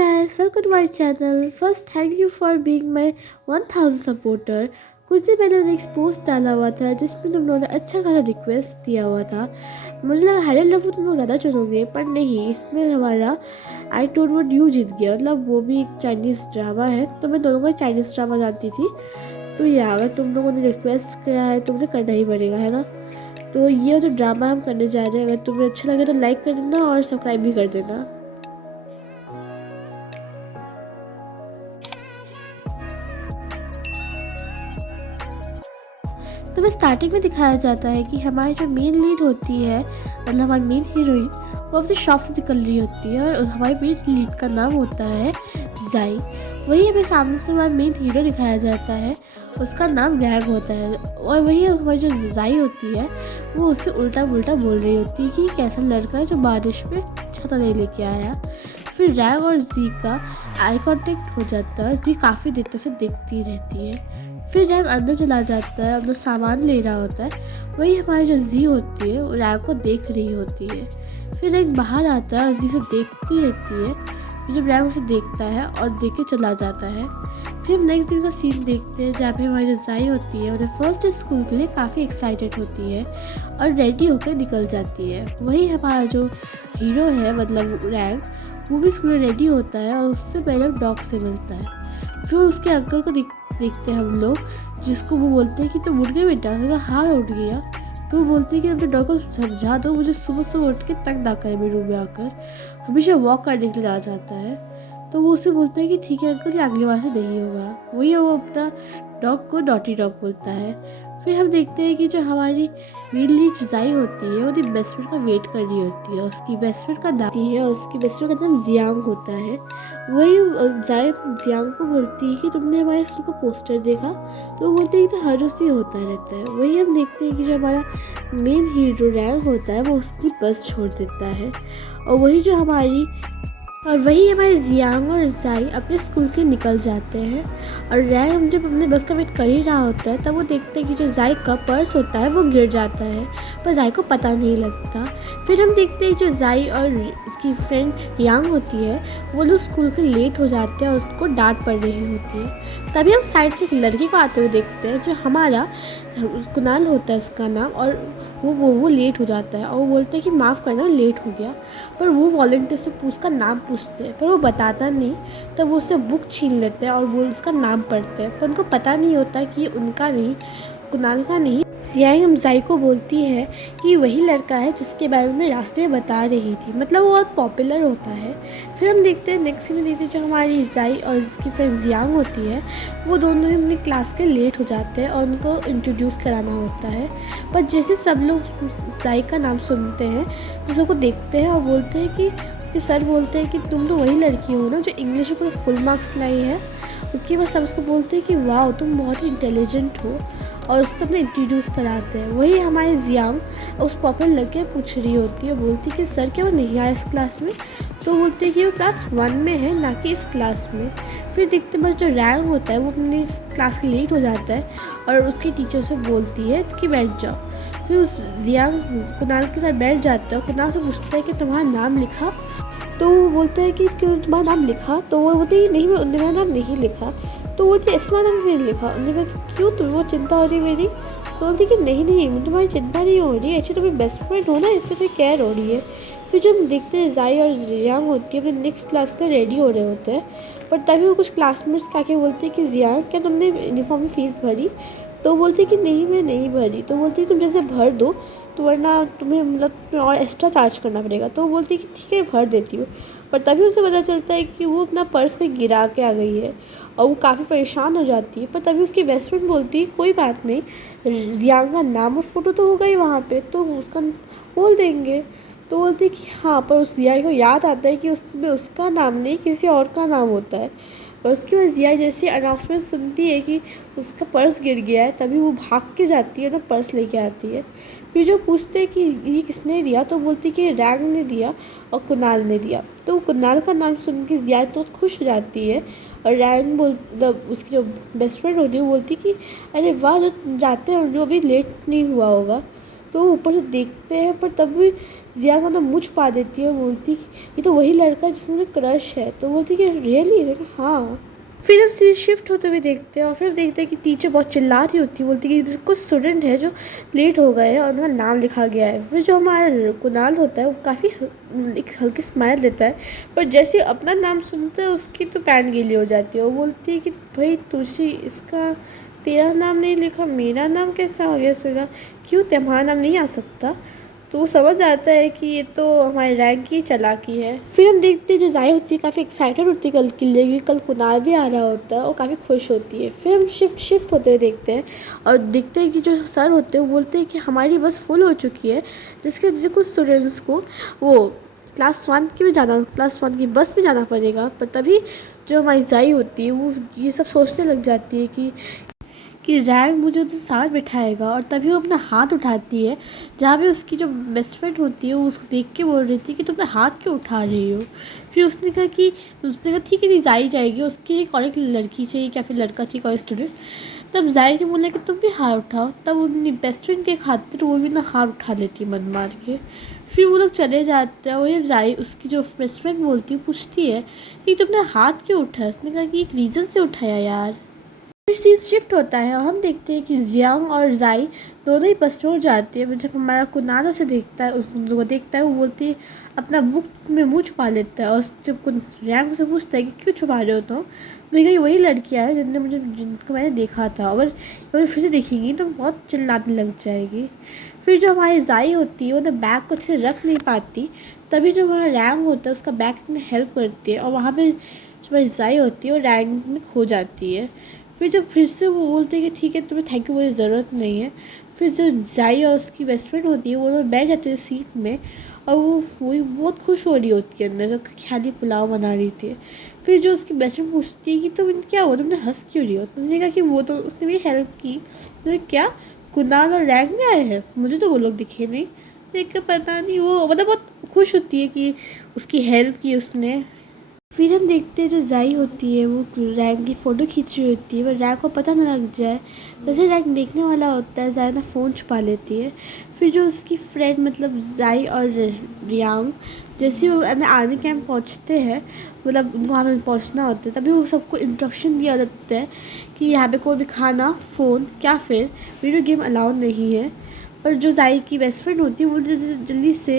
guys, welcome to my channel. First, thank you for being my 1000 supporter. कुछ दिन पहले मैंने एक पोस्ट डाला हुआ था जिसमें तुम लोगों ने अच्छा खासा रिक्वेस्ट दिया हुआ था। मुझे लगा हाइड एंड लव तुम लोग ज़्यादा चुनोगे, पर नहीं, इसमें हमारा आई टोल्ड व्हाट यू जीत गया। मतलब वो भी एक चाइनीज़ ड्रामा है, तो मैं दोनों का चाइनीज़ ड्रामा जानती थी। तो ये अगर तुम लोगों ने रिक्वेस्ट किया है तो मुझे करना ही पड़ेगा, है ना। तो ये जो ड्रामा हम करने जा रहे हैं, अगर तुम्हें अच्छा लगे तो लाइक कर देना और सब्सक्राइब भी कर देना। तो बस स्टार्टिंग में दिखाया जाता है कि हमारी जो मेन लीड होती है, मतलब हमारी मेन हीरोइन, वो अपने शॉप से निकल रही होती है और हमारी मेन लीड का नाम होता है जाई। वही हमें सामने से हमारा मेन हीरो दिखाया जाता है, उसका नाम रैग होता है। और वही हमारी जो जाई होती है वो उससे उल्टा पुल्टा बोल रही होती है कि कैसा लड़का है जो बारिश में छाता नहीं लेके आया। फिर रैग और जी का आई कांटेक्ट हो जाता है। जी काफ़ी देर तक उसे देखती रहती है। फिर रैग अंदर चला जाता है, अंदर सामान ले रहा होता है। वही हमारी जो जी होती है वो रैग को देख रही होती है। फिर रैग बाहर आता है और जी से देखती रहती है। फिर जब रैग उसे देखता है और देख के चला जाता है। फिर हम नेक्स्ट दिन का सीन देखते हैं जहाँ पे हमारी जो जाई होती है उन्हें फर्स्ट स्कूल के लिए काफ़ी एक्साइटेड होती है और रेडी होकर निकल जाती है। वही हमारा जो हीरो है, मतलब रैग, वो भी स्कूल में रेडी होता है और उससे पहले डॉग से मिलता है। फिर उसके अंकल को देखते हैं हम लोग, जिसको वो बोलते हैं कि तुम उठ गए बेटा। तो हाँ मैं उठ गया। फिर वो बोलते हैं कि अपने डॉग को समझा दो, मुझे सुबह सुबह उठ के तंग ना करे मेरे रूम में आकर, हमेशा वॉक करने के लिए आ जाता है। तो वो उससे बोलता है कि ठीक है अंकल, ये अगली बार से नहीं होगा। वही वो अपना डॉग को डॉटी डॉग बोलता है। फिर हम देखते हैं कि जो हमारी मेन लीड जाई होती है वो अपनी बेस्ट फ्रेंड का वेट कर रही होती है। उसकी बेस्ट फ्रेंड का नाम है और उसकी बेस्ट फ्रेंड का नाम जियांग होता है। वही जाई जियांग को बोलती है कि तुमने हमारे स्कूल का पोस्टर देखा। तो वो बोलते हैं कि तो हर रोज़ ही होता रहता है। वही हम देखते हैं कि जो हमारा मेन हीरो रैग होता है वो उसकी बस छोड़ देता है। और वही हमारे जियांग और जाई अपने स्कूल के निकल जाते हैं। और रैग हम जब अपने बस का वेट कर ही रहा होता है तब वो देखते हैं कि जो जाई का पर्स होता है वो गिर जाता है, पर जाई को पता नहीं लगता। फिर हम देखते हैं जो जाई और उसकी फ्रेंड यांग होती है वो लोग स्कूल के लेट हो जाते हैं और उसको डांट पड़ रही होती है। तभी हम साइड से एक लड़की को आते हुए देखते हैं जो हमारा कुनाल होता है उसका नाम, और वो लेट हो जाता है और वो बोलते हैं कि माफ़ करना लेट हो गया। पर वो वॉलंटियर से उसका नाम पूछते हैं पर वो बताता नहीं। तब वो उससे बुक छीन लेते हैं और वो उसका नाम पढ़ते हैं, पर उनको पता नहीं होता कि उनका नहीं, कुनाल का नहीं। जियांग हम जाई को बोलती है कि वही लड़का है जिसके बारे में रास्ते बता रही थी, मतलब वो बहुत पॉपुलर होता है। फिर हम देखते हैं नेक्स्ट सीन में देखते हैं जो हमारी जाई और उसकी फ्रेंड जियांग होती है वो दोनों ही अपनी क्लास के लेट हो जाते हैं और उनको इंट्रोड्यूस कराना होता है। पर जैसे सब लोग जाई का नाम सुनते हैं तो सबको देखते हैं और बोलते हैं कि उसके सर बोलते हैं कि तुम तो वही लड़की हो ना जो इंग्लिश में पूरा फुल मार्क्स लाई है। उसके बाद सब उसको बोलते हैं कि वाह तुम बहुत ही इंटेलिजेंट हो, और उससे अपने इंट्रोड्यूस कराते हैं। वही हमारे जियांग उस पॉपुलर लड़के पूछ रही होती है, बोलती है कि सर क्या वो नहीं आया इस क्लास में। तो बोलते हैं कि वो क्लास 1 में है ना कि इस क्लास में। फिर देखते बस जो रैग होता है वो अपनी क्लास के लेट हो जाता है और उसकी टीचर से बोलती है कि बैठ जाओ। फिर उस जियांग कुनाल के साथ बैठ जाता है। कुनाल से पूछता है कि तुम्हारा नाम लिखा। तो वो बोलता है कि क्यों तुम्हारा नाम लिखा। तो वो बोलते हैं नहीं मेरा नाम नहीं लिखा। तो वो बोलते इसमें नाम नहीं लिखा। उन्होंने कहा कि क्यों तुम्हें वो चिंता हो रही है मेरी। तो बोलती कि नहीं तुम्हारी चिंता नहीं हो रही है, अच्छी तुम्हें बेस्ट फ्रेंड हो ना, इससे कोई केयर हो रही है। फिर जब हम देखते हैं जाई और जियांग होती है अपने नेक्स्ट क्लास के रेडी हो रहे होते हैं, पर तभी वो कुछ क्लासमेट्स के आके बोलते हैं कि जियांग क्या तुमने यूनिफॉर्म में फ़ीस भरी। तो बोलती कि नहीं मैं नहीं भरी। तो बोलती तुम जैसे भर दो तो वरना तुम्हें मतलब और एक्स्ट्रा चार्ज करना पड़ेगा। तो वो बोलती कि ठीक है भर देती हूँ। पर तभी उसे पता चलता है कि वो अपना पर्स कहीं गिरा के आ गई है और वो काफ़ी परेशान हो जाती है। पर तभी उसकी बेस्ट फ्रेंड बोलती है कोई बात नहीं, जियांग का नाम और फ़ोटो तो होगा ही वहाँ पे, तो उसका बोल देंगे। तो बोलती है कि हाँ, पर उस जिया को याद आता है कि उसमें उसका नाम नहीं किसी और का नाम होता है। और उसके बाद जिया जैसे अनाउंसमेंट सुनती है कि उसका पर्स गिर गया है तभी वो भाग के जाती है ना पर्स लेके आती है। फिर जो पूछते हैं कि ये किसने दिया तो बोलती है कि रैग ने दिया और कुनाल ने दिया। तो कुनाल का नाम सुन के जिया तो खुश हो जाती है और रैग मतलब उसकी जो बेस्ट फ्रेंड होती है वो बोलती कि अरे वाह जो जाते हैं जो अभी लेट नहीं हुआ होगा। तो ऊपर से देखते हैं पर तब भी जियांग मतलब मुँह छुपा देती है और बोलती कि ये तो वही लड़का है जिसमें मुझे क्रश है। तो बोलती कि रियली? हाँ। फिर हम सीरीज शिफ्ट होते हुए देखते हैं और फिर हम देखते हैं कि टीचर बहुत चिल्ला रही होती है, बोलती है कि कुछ स्टूडेंट है जो लेट हो गए हैं और उनका नाम लिखा गया है। फिर जो हमारा कुणाल होता है वो काफ़ी एक हल्की स्माइल देता है, पर जैसे ही अपना नाम सुनता है उसकी तो पैंट गीली हो जाती है। वो बोलती है कि भाई तुझे इसका तेरा नाम नहीं लिखा, मेरा नाम कैसा हो गया? इसमें कहा क्यों तुम्हारा नाम नहीं आ सकता? तो वो समझ जाता है कि ये तो हमारे रैंक की चालाकी है। फिर हम देखते हैं जो ज़ाई होती है काफ़ी एक्साइटेड होती है कल के लिए, क्योंकि कल कुणाल भी आ रहा होता है और काफ़ी खुश होती है। फिर हम शिफ्ट होते हुए देखते हैं और देखते हैं कि जो सर होते हैं वो बोलते हैं कि हमारी बस फुल हो चुकी है, जिसके वजह से कुछ स्टूडेंट्स को वो क्लास 1 की बस में जाना पड़ेगा। पर तभी जो हमारी ज़ाई होती है वो ये सब सोचने लग जाती है कि रैंक मुझे उसके साथ बिठाएगा, और तभी वो अपना हाथ उठाती है जहाँ पे उसकी जो बेस्ट फ्रेंड होती है वो उसको देख के बोल रही थी कि तुम अपना हाथ क्यों उठा रही हो। फिर उसने कहा ठीक है नहीं जाएगी, उसकी एक और एक लड़की चाहिए या फिर लड़का चाहिए, कोई स्टूडेंट। तब जाई ने बोला कि तुम भी हाथ उठाओ, तब उनकी बेस्ट फ्रेंड के खातिर वो भी ना हाथ उठा लेती है मन मार के। फिर वो लोग चले जाते हैं और ये जाई उसकी जो बेस्ट फ्रेंड बोलती है, पूछती है कि तुमने हाथ क्यों उठाया? उसने कहा कि एक रीज़न से उठाया यार। फिर सीन शिफ्ट होता है और हम देखते हैं कि जियांग और ज़ाई दोनों ही बस में उड़ जाती है। जब हमारा कुणाल उसे देखता है, उस को देखता है, वो बोलती है अपना मुख में मुँह छुपा लेता है। और जब रैंक उसे पूछता है कि क्यों छुपा रहे हो तो देखा वही लड़कियाँ हैं जिनको मैंने देखा था, अगर फिर से देखेंगी तो बहुत चिल्लाने लग जाएगी। फिर जो हमारी ज़ाई होती है वो ना बैग को अच्छे से रख नहीं पाती, तभी जो हमारा रैंक होता है उसका बैग इतनी हेल्प करती है और वहाँ पर जो हमारी ज़ाई होती है वो रैंक में खो जाती है। फिर से वो बोलते हैं कि ठीक है तुम्हें थैंक यू बोलने ज़रूरत नहीं है। फिर जो ज़ाई और उसकी बेस्ट फ्रेंड होती है वो लोग बैठ जाते हैं सीट में और वो बहुत खुश हो रही होती है अंदर, जो ख्याली पुलाव बना रही थी। फिर जो उसकी बेस्ट फ्रेंड पूछती है कि तुम क्या हुआ, तुमने हंस क्यों रही हो? तो उसने कहा कि वो तो उसने भी हेल्प की। तो क्या कुणाल और रैंक में आए हैं? मुझे तो वो लोग दिखे नहीं। देख कर पता नहीं, वो मतलब बहुत खुश होती है कि उसकी हेल्प की उसने। फिर हम देखते हैं जो ज़ाई होती है वो रैंक की फ़ोटो खींच रही होती है, पर रैंक को पता ना लग जाए। जैसे रैंक देखने वाला होता है ज़ाई ना फ़ोन छुपा लेती है। फिर जो उसकी फ्रेंड मतलब ज़ाई और रियांग जैसे वो अपने आर्मी कैंप पहुंचते हैं, मतलब उनको वहाँ पर पहुंचना होता है, तभी वो सबको इंस्ट्रक्शन दिया जाता है कि यहाँ पे कोई भी खाना, फ़ोन या फिर वीडियो गेम अलाउड नहीं है। पर जो ज़ाई की बेस्ट फ्रेंड होती है वो जल्दी से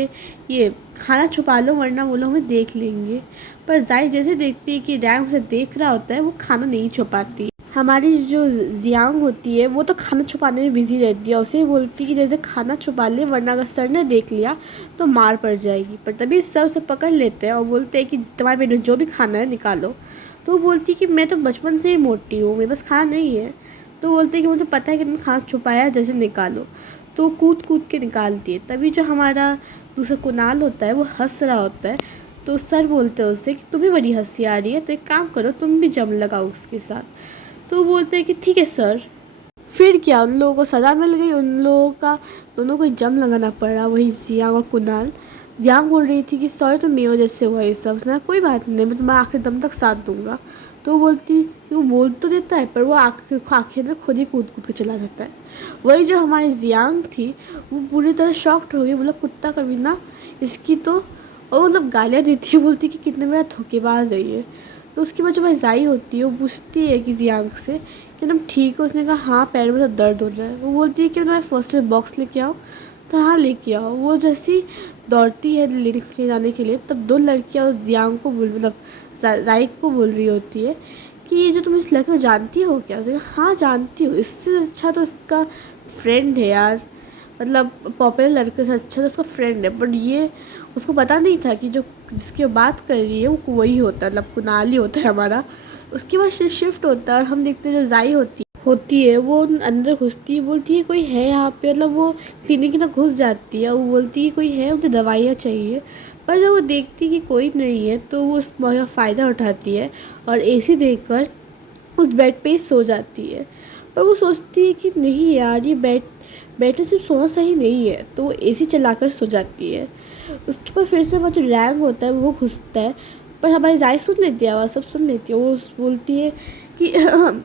ये खाना छुपा लो वरना वो लोग हमें देख लेंगे। पर ज़ाई जैसे देखती है कि रैंक उसे देख रहा होता है वो खाना नहीं छुपाती। हमारी जो जियांग होती है वो तो खाना छुपाने में बिज़ी रहती है, उसे बोलती है कि जैसे खाना छुपा ले वरना अगर सर ने देख लिया तो मार पड़ जाएगी। पर तभी सर उसे पकड़ लेते हैं और बोलते हैं कि तुम्हारे पेट में जो भी खाना है निकालो। तो वो बोलती है कि मैं तो बचपन से ही मोटी हूँ, मेरे पास खाना नहीं है। तो बोलते हैं कि मुझे पता है कि तुमने खाना छुपाया है, जैसे निकालो। तो कूद कूद के निकालती है। तभी जो हमारा दूसरा कुणाल होता है वो हंस रहा होता है, तो सर बोलते हैं उससे कि तुम्हें बड़ी हंसी आ रही है तो एक काम करो तुम भी जम लगाओ उसके साथ। तो वो बोलते हैं कि ठीक है सर। फिर क्या उन लोगों को सज़ा मिल गई, उन लोगों का दोनों को जम लगाना पड़ा, वही जियांग और कुणाल। जियांग बोल रही थी कि सॉरी तो मेरी वजह से हुआ ये सब। उसने कहा कोई बात नहीं, मैं तुम्हारा आखिर दम तक साथ दूंगा। तो वो बोल तो देता है पर वो आखिर में खुद ही कूद कूद के चला जाता है। वही जो हमारी जियांग थी वो पूरी तरह शॉक्ड हो गई, बोला कुत्ता कभी ना इसकी तो, और मतलब गालियाँ देती है, बोलती है कि कितने मेरा धोखेबाज है ये। तो उसके बाद जो हमारी ज़ाई होती है वो पूछती है कि जियांग से कि तुम ठीक हो? उसने कहा हाँ पैर में तो दर्द हो रहा है। वो बोलती है कि तुम्हारे फर्स्ट एड बॉक्स लेके आओ। तो हाँ लेके आओ। वो जैसी दौड़ती है लेके जाने के लिए, तब दो लड़कियाँ उस जियांग को मतलब ज़ाई को बोल रही होती है कि ये जो तुम इस लड़के को जानती हो क्या? उसने कहा हाँ जानती हो, इससे अच्छा तो इसका फ्रेंड है यार, मतलब पॉपुलर लड़के से अच्छा तो उसका फ्रेंड है। बट ये उसको पता नहीं था कि जो जिसकी बात कर रही है वो वही होता है, मतलब कुणाल ही होता है हमारा। उसके बाद शिफ्ट होता है और हम देखते हैं जो ज़ाई होती है वो अंदर घुसती है, बोलती है कोई है यहाँ पे, मतलब वो क्लिनिक ना घुस जाती है। वो बोलती है कोई है, उसे दवाइयाँ चाहिए। पर जब वो देखती है कि कोई नहीं है तो वो उस मौका फ़ायदा उठाती है और एसी देकर उस बेड पे ही सो जाती है। पर वो सोचती है कि नहीं यार ये बेड पे सिर्फ सोना सही नहीं है, तो वो एसी चलाकर सो जाती है। उसके बाद फिर से हमारा जो रैंक होता है वो घुसता है, पर हमारी ज़ाई सुन लेती है, आवाज़ सब सुन लेती है। वो बोलती है कि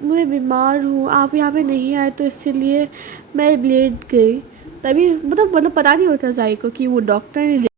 मैं बीमार हूँ, आप यहाँ पे नहीं आए तो इसीलिए मैं लेट गई। तभी मतलब पता नहीं होता ज़ाई को कि वो डॉक्टर ने